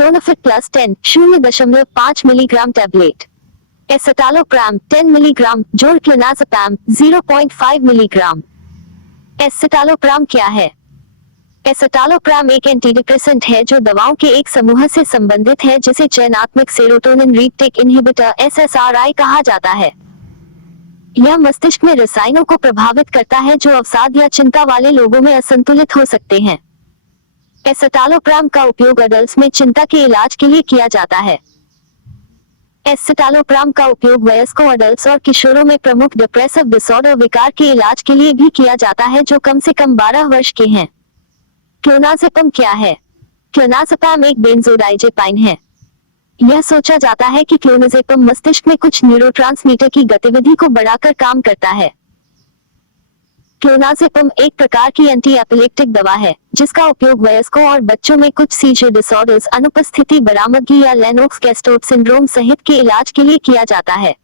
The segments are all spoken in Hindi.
Clonafit plus 10 0.5 milligram tablet, escitalopram 10 milligram जोड़ क्लोनाज़ेपैम 0.5 मिलीग्राम। एसिटालोप्राम क्या है? एसिटालोप्राम एक एंटीडिप्रेसेंट है जो दवाओं के एक समूह से संबंधित है जिसे चयनात्मक सेरोटोनिन रीपटेक इनहिबिटर एसएसआरआई कहा जाता है। यह मस्तिष्क में रसायनों को प्रभावित करता है जो अवसाद या चिंता वाले लोगों में असंतुलित हो सकते हैं। एसिटालोप्राम का उपयोग अडल्ट्स में चिंता के इलाज के लिए किया जाता है। एसिटालोप्राम का उपयोग वयस्कों, अडल्ट्स और किशोरों में प्रमुख डिप्रेसिव डिसऑर्डर विकार के इलाज के लिए भी किया जाता है जो कम से कम 12 वर्ष के हैं। क्लोनाज़ेपम क्या है? क्लोनाज़ेपम एक बेंजोडाइजेपाइन है। यह सोचा जाता है कि क्लोनाज़ेपम मस्तिष्क में कुछ न्यूरोट्रांसमीटर की गतिविधि को बढ़ाकर काम करता है। क्लोनाज़ेपम एक प्रकार की एंटी एपिलेप्टिक दवा है जिसका उपयोग वयस्कों और बच्चों में कुछ सीजर डिसऑर्डर्स, अनुपस्थिति बरामदगी या लेनोक्स-गैस्टोट सिंड्रोम सहित के इलाज के लिए किया जाता है।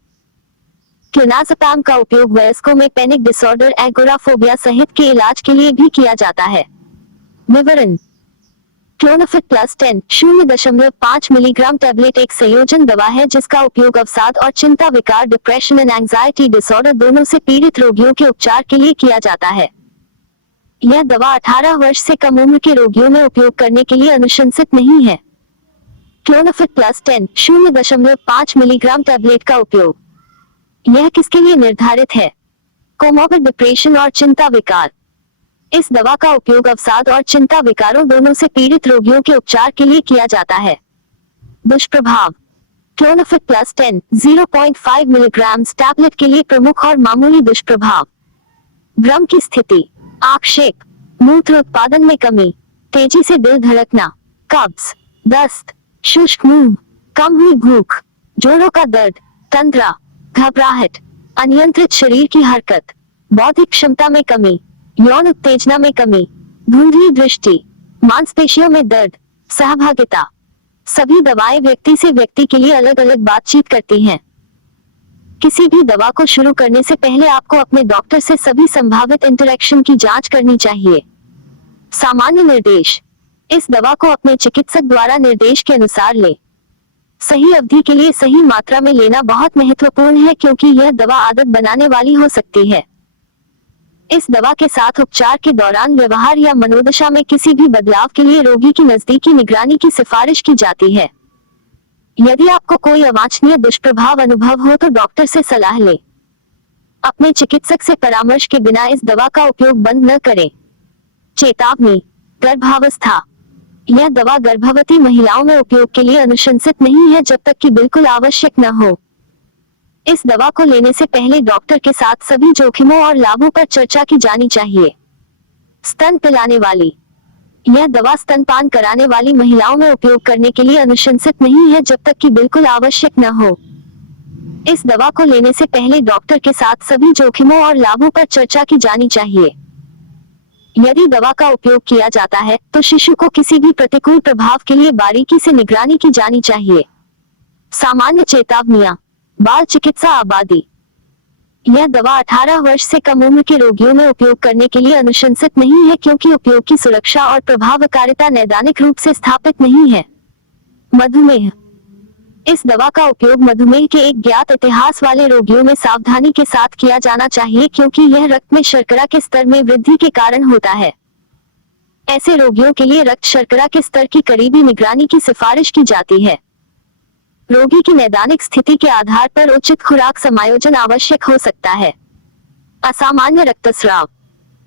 क्लोनाज़ेपम का उपयोग वयस्कों में पैनिक डिसऑर्डर, एगोराफोबिया सहित के इलाज के लिए भी किया जाता है। विवरण: क्लोनाफिट प्लस 10 0.5 मिलीग्राम टैबलेट एक संयोजन दवा है जिसका उपयोग अवसाद और चिंता विकार, डिप्रेशन एंड एंजाइटी डिसऑर्डर दोनों से पीड़ित रोगियों के उपचार के लिए किया जाता है। यह दवा 18 वर्ष से कम उम्र के रोगियों में उपयोग करने के लिए अनुशंसित नहीं है। क्लोनाफिट प्लस 10 0.5 मिलीग्राम टैबलेट का उपयोग यह किसके लिए निर्धारित है? कोमोर्बिड डिप्रेशन और चिंता विकार। इस दवा का उपयोग अवसाद और चिंता विकारों दोनों से पीड़ित रोगियों के उपचार के लिए किया जाता है। दुष्प्रभाव: क्लोनाफिट प्लस 10 0.5 मिलीग्राम टैबलेट के लिए प्रमुख और मामूली दुष्प्रभाव: भ्रम की स्थिति, आक्षेप, मूत्र उत्पादन में कमी, तेजी से दिल धड़कना, कब्ज, दस्त, शुष्क मुंह, कम हुई भूख, जोड़ों का दर्द, तंद्रा, घबराहट, अनियंत्रित शरीर की हरकत, बौद्धिक क्षमता में कमी, यौन उत्तेजना में कमी, धुंधली दृष्टि, मांसपेशियों में दर्द, सहभागिता। सभी दवाएं व्यक्ति से व्यक्ति के लिए अलग अलग बातचीत करती हैं। किसी भी दवा को शुरू करने से पहले आपको अपने डॉक्टर से सभी संभावित इंटरैक्शन की जांच करनी चाहिए। सामान्य निर्देश: इस दवा को अपने चिकित्सक द्वारा निर्देश के अनुसार लें। सही अवधि के लिए सही मात्रा में लेना बहुत महत्वपूर्ण है क्योंकि यह दवा आदत बनाने वाली हो सकती है। इस दवा के साथ उपचार के दौरान व्यवहार या मनोदशा में किसी भी बदलाव के लिए रोगी की नजदीकी निगरानी की सिफारिश की जाती है। यदि आपको कोई अवांछनीय दुष्प्रभाव अनुभव हो तो डॉक्टर से सलाह लें। अपने चिकित्सक से परामर्श के बिना इस दवा का उपयोग बंद न करें। चेतावनी: गर्भावस्था: यह दवा गर्भवती महिलाओं में उपयोग के लिए अनुशंसित नहीं है जब तक कि बिल्कुल आवश्यक न हो। इस दवा को लेने से पहले डॉक्टर के साथ सभी जोखिमों और लाभों पर चर्चा की जानी चाहिए। स्तन पिलाने वाली: यह दवा स्तनपान कराने वाली महिलाओं में उपयोग करने के लिए अनुशंसित नहीं है जब तक कि बिल्कुल आवश्यक न हो। इस दवा को लेने से पहले डॉक्टर के साथ सभी जोखिमों और लाभों पर चर्चा की जानी चाहिए। यदि दवा का उपयोग किया जाता है तो शिशु को किसी भी प्रतिकूल प्रभाव के लिए बारीकी से निगरानी की जानी चाहिए। सामान्य चेतावनियां: बाल चिकित्सा आबादी: यह दवा 18 वर्ष से कम उम्र के रोगियों में उपयोग करने के लिए अनुशंसित नहीं है क्योंकि उपयोग की सुरक्षा और प्रभावकारिता नैदानिक रूप से स्थापित नहीं है। मधुमेह: इस दवा का उपयोग मधुमेह के एक ज्ञात इतिहास वाले रोगियों में सावधानी के साथ किया जाना चाहिए क्योंकि यह रक्त में शर्करा के स्तर में वृद्धि के कारण होता है। ऐसे रोगियों के लिए रक्त शर्करा के स्तर की करीबी निगरानी की सिफारिश की जाती है। रोगी की नैदानिक स्थिति के आधार पर उचित खुराक समायोजन आवश्यक हो सकता है। असामान्य रक्तस्राव: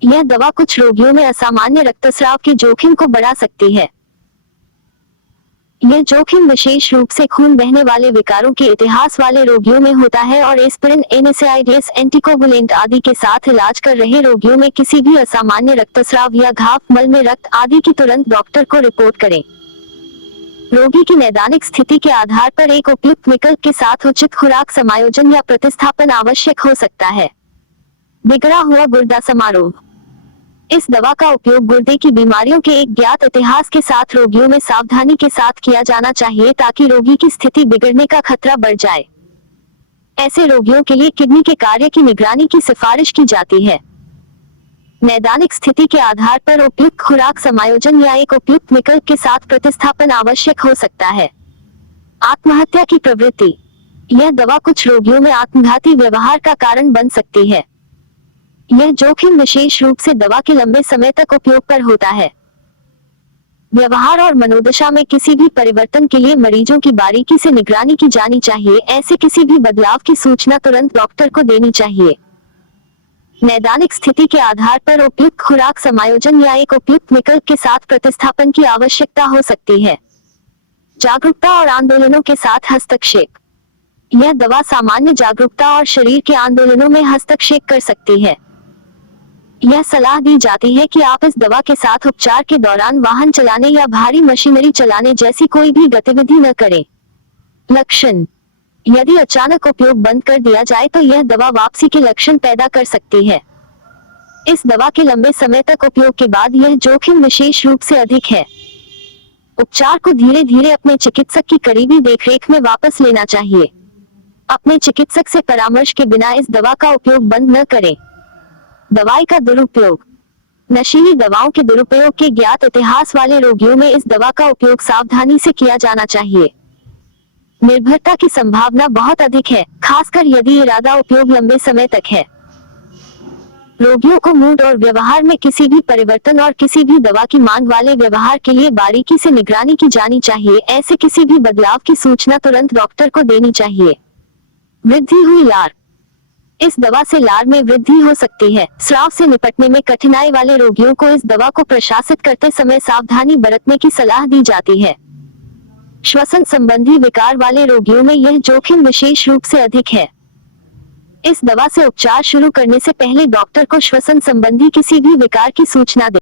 यह दवा कुछ रोगियों में असामान्य रक्तस्राव के जोखिम को बढ़ा सकती है। यह जोखिम विशेष रूप से खून बहने वाले विकारों के इतिहास वाले रोगियों में होता है और एस्पिरिन, एनएसएआईडीएस, एंटीकोगुलेंट आदि के साथ इलाज कर रहे रोगियों में किसी भी असामान्य रक्तस्राव या घाव, मल में रक्त आदि की तुरंत डॉक्टर को रिपोर्ट करें। रोगी की नैदानिक स्थिति के आधार पर एक उपयुक्त विकल्प के साथ उचित खुराक समायोजन या प्रतिस्थापन आवश्यक हो सकता है। बिगड़ा हुआ गुर्दा समारोह: इस दवा का उपयोग गुर्दे की बीमारियों के एक ज्ञात इतिहास के साथ रोगियों में सावधानी के साथ किया जाना चाहिए ताकि रोगी की स्थिति बिगड़ने का खतरा बढ़ जाए। ऐसे रोगियों के लिए किडनी के कार्य की निगरानी की सिफारिश की जाती है। नैदानिक स्थिति के आधार पर उपयुक्त खुराक समायोजन या एक उपयुक्त विकल्प के साथ प्रतिस्थापन आवश्यक हो सकता है। आत्महत्या की प्रवृत्ति। यह दवा कुछ रोगियों में आत्मघाती व्यवहार का कारण बन सकती है। यह जोखिम विशेष रूप से दवा के लंबे समय तक उपयोग पर होता है। व्यवहार और मनोदशा में किसी भी परिवर्तन के लिए मरीजों की बारीकी से निगरानी की जानी चाहिए। ऐसे किसी भी बदलाव की सूचना तुरंत डॉक्टर को देनी चाहिए। नैदानिक स्थिति के आधार पर उपयुक्त खुराक समायोजन या एक उपयुक्त विकल्प के साथ प्रतिस्थापन की आवश्यकता हो सकती है। जागरूकता और आंदोलनों के साथ हस्तक्षेप। यह दवा सामान्य जागरूकता और शरीर के आंदोलनों में हस्तक्षेप कर सकती है। यह सलाह दी जाती है कि आप इस दवा के साथ उपचार के दौरान वाहन चलाने या भारी मशीनरी चलाने जैसी कोई भी गतिविधि न करें। लक्षण। यदि अचानक उपयोग बंद कर दिया जाए तो यह दवा वापसी के लक्षण पैदा कर सकती है। इस दवा के लंबे समय तक उपयोग के बाद यह जोखिम विशेष रूप से अधिक है। उपचार को धीरे धीरे अपने चिकित्सक की करीबी देखरेख में वापस लेना चाहिए। अपने चिकित्सक से परामर्श के बिना इस दवा का उपयोग बंद न करें। दवाई का दुरुपयोग। नशीली दवाओं के दुरुपयोग के ज्ञात इतिहास वाले रोगियों में इस दवा का उपयोग सावधानी से किया जाना चाहिए। निर्भरता की संभावना बहुत अधिक है, खासकर यदि इरादा उपयोग लंबे समय तक है। रोगियों को मूड और व्यवहार में किसी भी परिवर्तन और किसी भी दवा की मांग वाले व्यवहार के लिए बारीकी से निगरानी की जानी चाहिए। ऐसे किसी भी बदलाव की सूचना तुरंत डॉक्टर को देनी चाहिए। वृद्धि हुई लार। इस दवा से लार में वृद्धि हो सकती है। स्राव से निपटने में कठिनाई वाले रोगियों को इस दवा को प्रशासित करते समय सावधानी बरतने की सलाह दी जाती है। श्वसन संबंधी विकार वाले रोगियों में यह जोखिम विशेष रूप से अधिक है। इस दवा से उपचार शुरू करने से पहले डॉक्टर को श्वसन संबंधी किसी भी विकार की सूचना दें।